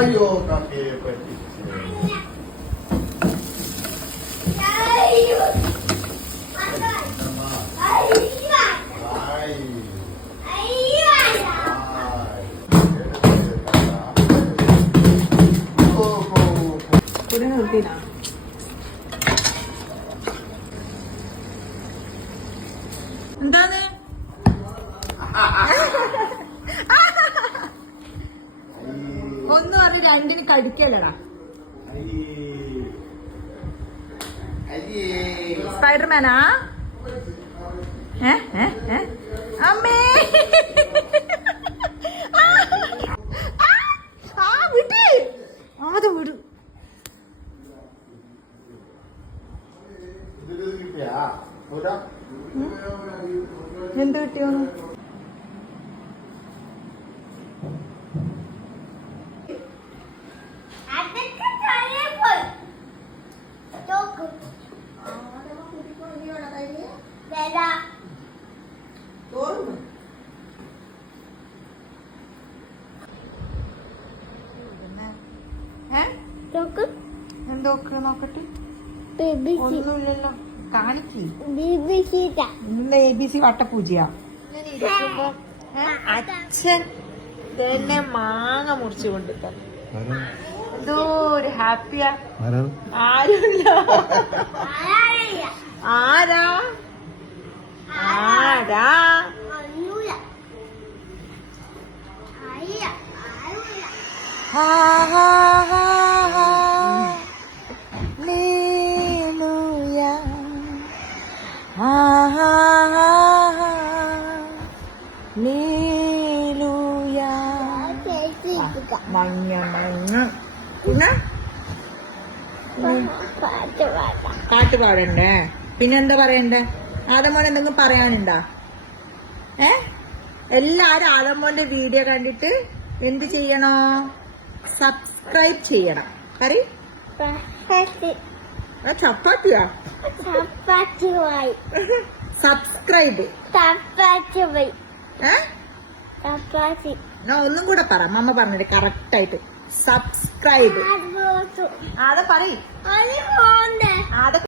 അയ്യോ കാക്കയെ പറ്റിച്ചു. എന്താണ് ഒന്നും പറഞ്ഞ് രണ്ടിന് കടിക്കല്ലടാ. സ്പൈഡർമാനാ? അമ്മേ വിട്, അത് വിടു. എന്ത് കിട്ടിയോന്ന്? എന്തോക്ക് നോക്കട്ടെ. ഒന്നുമില്ലല്ലോ, കാണിക്ക്. ABC വട്ടപ്പൂജയാ. ഇരിക്കുമ്പോ അച്ഛൻ തന്നെ മാങ്ങ മുറിച്ചു കൊണ്ടിട്ടാ. എന്തോ ഒരു ഹാപ്പിയാ. ആരുമില്ല. ആരാ ആരാ? ഹാ ഹാ ഹാ ഹാ ഹല്ലേലൂയ. ഹാ ഹാ ഹാ ഹല്ലേലൂയ. മഞ്ഞ മഞ്ഞ. പിന്നെ പാട്ട് പാടണ്ടേ? പിന്നെന്താ പറയണ്ടേ? ആദമോൻ എന്തെങ്കിലും പറയാനുണ്ടോ? എല്ലാരും ആദമോന്റെ വീഡിയോ കണ്ടിട്ട് എന്ത് ചെയ്യണോ? സബ്സ്ക്രൈബ് ചെയ്യണം. കറി ചപ്പാത്തിയാ? സബ്സ്ക്രൈബ്. ഒന്നും കൂടെ പറ, മമ്മ പറഞ്ഞിട്ട് കറക്റ്റ് ആയിട്ട്. സബ്സ്ക്രൈബ്. ആടെ പറയും.